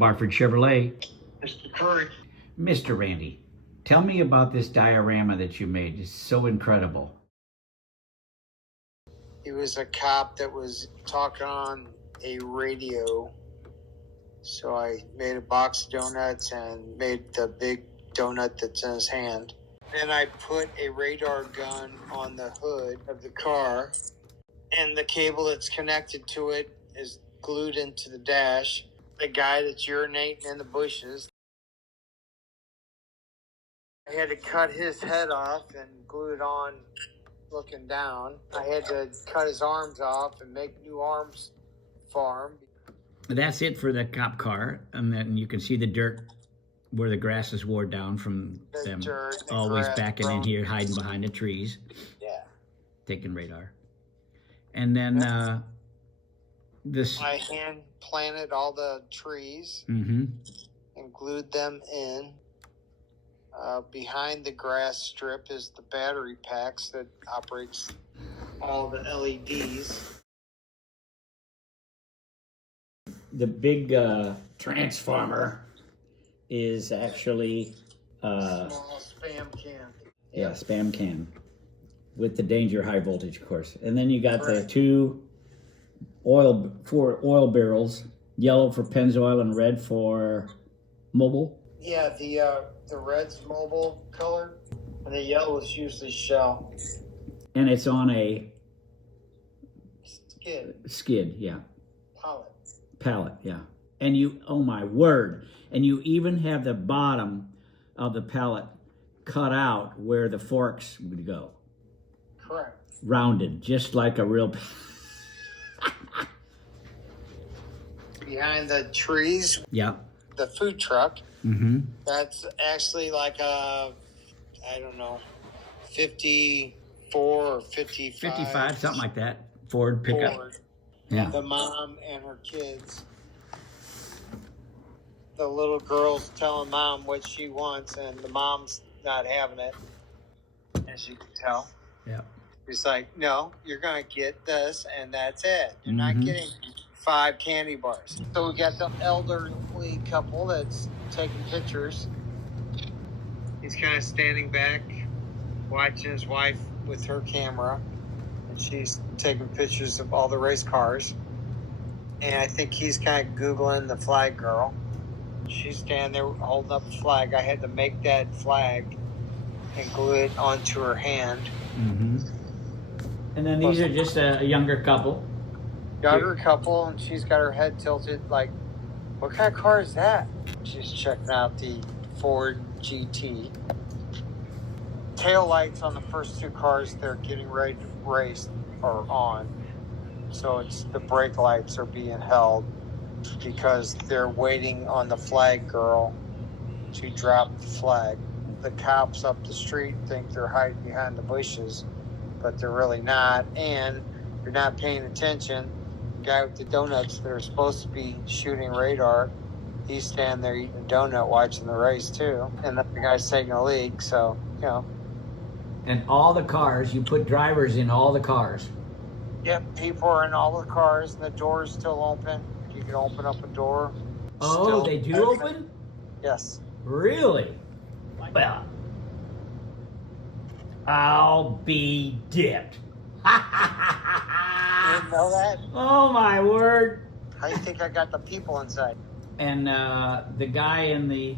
Barford Chevrolet. Mr. Curry. Mr. Randy, tell me about this diorama that you made. It's so incredible. He was a cop that was talking on a radio. So I made a box of donuts and made the big donut that's in his hand. Then I put a radar gun on the hood of the car, and the cable that's connected to it is glued into the dash. The guy that's urinating in the bushes, I had to cut his head off and glue it on looking down. I had to cut his arms off and make new arms for him. That's it for the cop car. And then you can see the dirt where the grass is wore down from them always backing in here, hiding behind the trees. Yeah. Taking radar. And then this... I hand planted all the trees and glued them in. Behind the grass strip is the battery packs that operates all the LEDs. The big transformer is actually small spam can. Yeah, spam can with the danger high voltage, of course. And then you got Correct. the four oil barrels, yellow for Pennzoil and red for mobile. Yeah, the red's mobile color, and the yellow is usually shell. And it's on a skid, yeah. Pallet, yeah. And you, oh my word, and you even have the bottom of the pallet cut out where the forks would go. Correct. Rounded, just like a real... Behind the trees, Yeah. the food truck. Mm-hmm. That's actually like a, I don't know, 54 or 55. 55, something like that. Ford pickup. Ford. Yeah. The mom and her kids. The little girl's telling mom what she wants, and the mom's not having it, as you can tell. Yeah. She's like, no, you're going to get this, and that's it. You're not getting 5 candy bars. So we got the elderly couple that's taking pictures. He's kind of standing back, watching his wife with her camera, and she's taking pictures of all the race cars. And I think he's kind of Googling the flag girl. She's standing there holding up a flag. I had to make that flag and glue it onto her hand. Mm-hmm. And then these are just a younger couple. Younger couple, and she's got her head tilted like, what kind of car is that? She's checking out the Ford GT. Tail lights on the first 2 cars they're getting ready to race are on. So it's the brake lights are being held because they're waiting on the flag girl to drop the flag. The cops up the street think they're hiding behind the bushes, but they're really not. And you're not paying attention. The guy with the donuts that are supposed to be shooting radar, he's standing there eating a donut watching the race too. And the guy's taking a leak, so, you know. And all the cars, you put drivers in all the cars. Yep, people are in all the cars, and the door's still open. You can open up a door. Oh, Still they do open? Yes. Really? Well, I'll be dipped. You didn't know that? Oh my word. How do you think I got the people inside? And the guy in the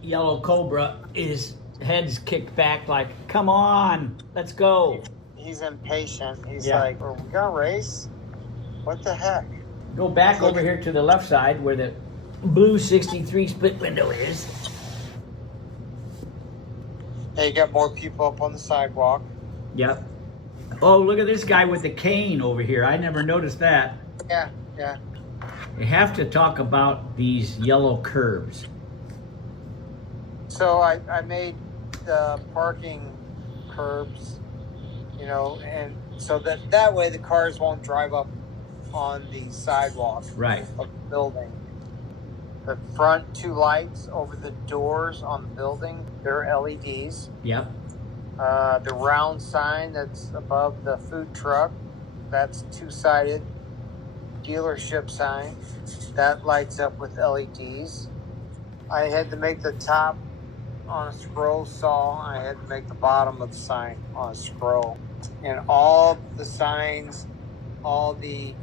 yellow Cobra, his head's kicked back like, come on, let's go. He's impatient. He's Yeah. like, are we going to race? What the heck? Go back over here to the left side where the blue 63 split window is. Hey, you got more people up on the sidewalk. Yep. Oh, look at this guy with the cane over here. I never noticed that. Yeah. We have to talk about these yellow curbs. So I made the parking curbs, you know, and so that way the cars won't drive up on the sidewalk Right. of the building. The front 2 lights over the doors on the building, they're LEDs. Yep. The round sign that's above the food truck, that's 2-sided. dealership sign. That lights up with LEDs. I had to make the top on a scroll saw. I had to make the bottom of the sign on a scroll. And all the signs, all the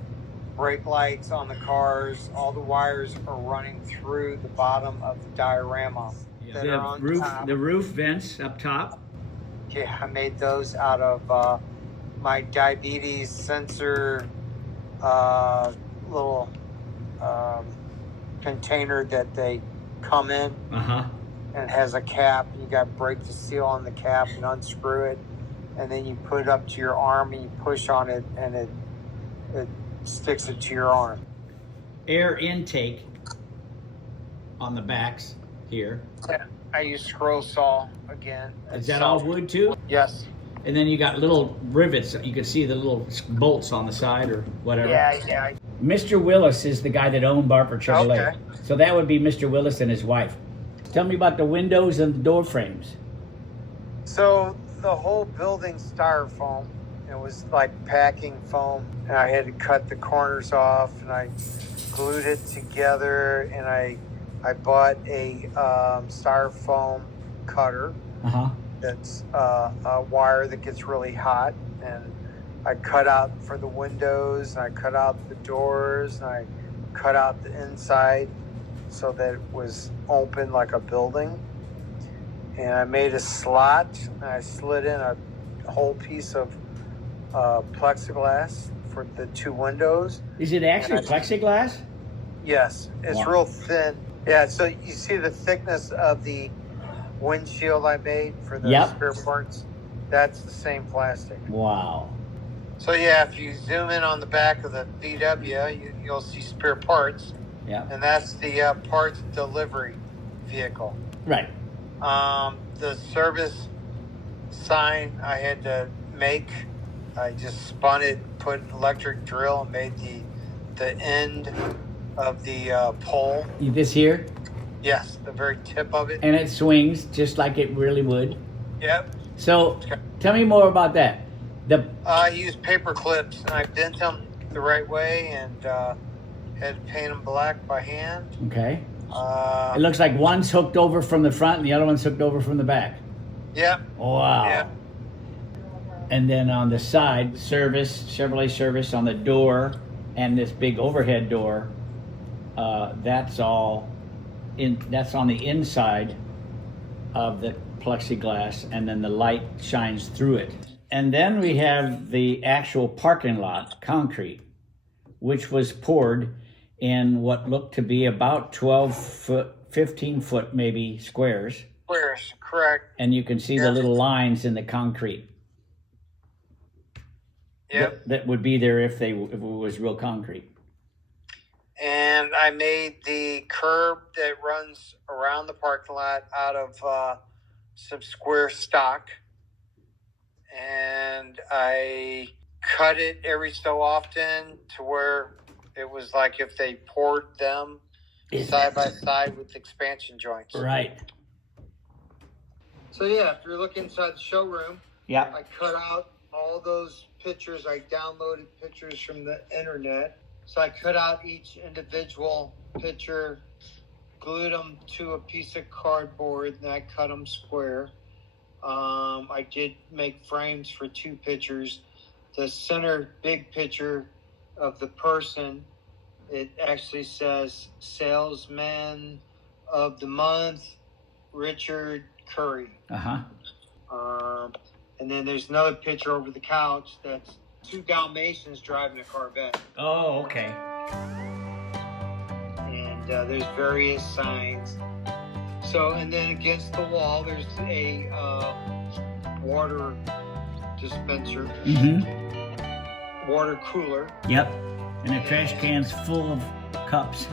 brake lights on the cars, all the wires are running through the bottom of the diorama. That are on top. The roof vents up top. Yeah, I made those out of my diabetes sensor little container that they come in. And it has a cap. You got to break the seal on the cap and unscrew it, and then you put it up to your arm and you push on it, and it sticks it to your arm. Air intake on the backs here. Yeah, I use scroll saw again. Is that all wood too? Yes. And then you got little rivets. You can see the little bolts on the side or whatever. Yeah. Mr. Willis is the guy that owned Barford Chevrolet. Okay. So that would be Mr. Willis and his wife. Tell me about the windows and the door frames. So the whole building's styrofoam. It was like packing foam. And I had to cut the corners off, and I glued it together, and I bought a styrofoam cutter. That's a wire that gets really hot, and I cut out for the windows, and I cut out the doors, and I cut out the inside so that it was open like a building. And I made a slot, and I slid in a whole piece of plexiglass for the two windows. Is it actually plexiglass? Yes, it's real thin. Yeah, so you see the thickness of the windshield I made for the spare parts? That's the same plastic. Wow. So yeah, if you zoom in on the back of the VW, you'll see spare parts. Yeah. And that's the parts delivery vehicle. Right. The service sign I had to make. I just spun it, put an electric drill, and made the end of the pole. This here? Yes, the very tip of it. And it swings just like it really would. Yep. So, tell me more about that. I used paper clips, and I bent them the right way, and had to paint them black by hand. Okay. It looks like one's hooked over from the front and the other one's hooked over from the back. Yep. Wow. Yep. And then on the side, Chevrolet service on the door, and this big overhead door. That's on the inside of the plexiglass, and then the light shines through it. And then we have the actual parking lot, concrete, which was poured in what looked to be about 12 foot, 15 foot maybe squares. Squares, correct. And you can see the little lines in the concrete. Yep. That would be there if it was real concrete. And I made the curb that runs around the parking lot out of some square stock. And I cut it every so often to where it was like if they poured them side by side with expansion joints. Right. So yeah, if you're looking inside the showroom, yeah, I cut out all those pictures. I downloaded pictures from the internet. So I cut out each individual picture, glued them to a piece of cardboard, and I cut them square. I did make frames for two pictures. The center big picture of the person, it actually says Salesman of the Month, Richard Curry. And then there's another picture over the couch that's two Dalmatians driving a Corvette. Oh, okay. And there's various signs. So, and then against the wall, there's a water dispenser, water cooler. Yep. And the trash can's full of cups.